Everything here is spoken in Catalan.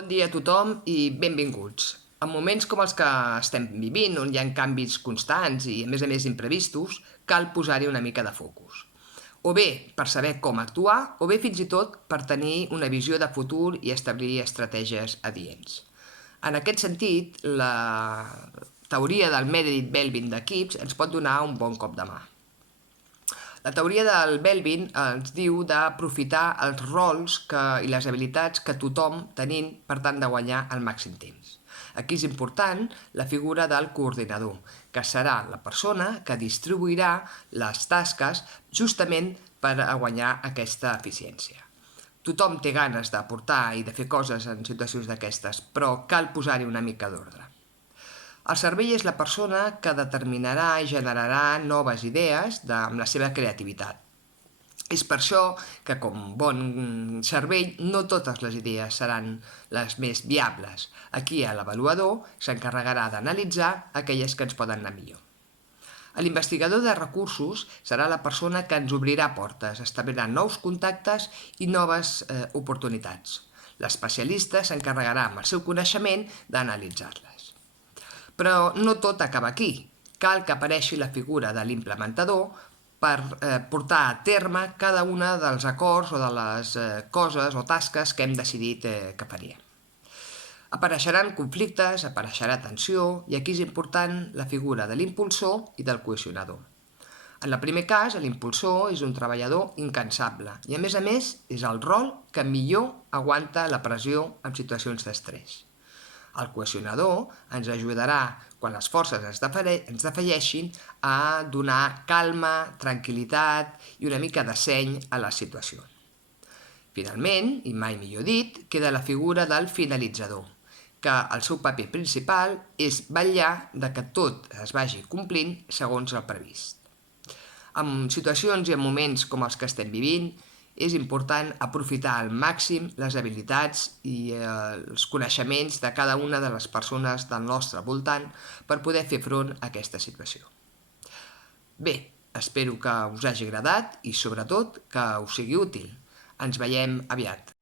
Bon dia a tothom i benvinguts. En moments com els que estem vivint, on hi ha canvis constants i, a més imprevistos, cal posar-hi una mica de focus. O bé per saber com actuar, o bé fins i tot per tenir una visió de futur i establir estratègies adients. En aquest sentit, la teoria del Meredith Belvin d'equips ens pot donar un bon cop de mà. La teoria del Belvin ens diu d'aprofitar els rols i les habilitats que tothom tenim per tant de guanyar el màxim temps. Aquí és important la figura del coordinador, que serà la persona que distribuirà les tasques justament per guanyar aquesta eficiència. Tothom té ganes d'aportar i de fer coses en situacions d'aquestes, però cal posar-hi una mica d'ordre. El cervell és la persona que determinarà i generarà noves idees amb la seva creativitat. És per això que, com bon cervell, no totes les idees seran les més viables. Aquí l'avaluador s'encarregarà d'analitzar aquelles que ens poden anar millor. L'investigador de recursos serà la persona que ens obrirà portes, establirà nous contactes i noves oportunitats. L'especialista s'encarregarà amb el seu coneixement d'analitzar-les. Però no tot acaba aquí. Cal que apareixi la figura de l'implementador per portar a terme cada una dels acords o de les coses o tasques que hem decidit que faríem. Apareixeran conflictes, apareixerà tensió, i aquí és important la figura de l'impulsor i del cohesionador. En el primer cas, l'impulsor és un treballador incansable i, a més, és el rol que millor aguanta la pressió en situacions d'estrès. El cohesionador ens ajudarà, quan les forces ens defalleixin, a donar calma, tranquil·litat i una mica de seny a la situació. Finalment, i mai millor dit, queda la figura del finalitzador, que el seu paper principal és vetllar que tot es vagi complint segons el previst. En situacions i en moments com els que estem vivint, és important aprofitar al màxim les habilitats i els coneixements de cada una de les persones del nostre voltant per poder fer front a aquesta situació. Bé, espero que us hagi agradat i sobretot que us sigui útil. Ens veiem aviat.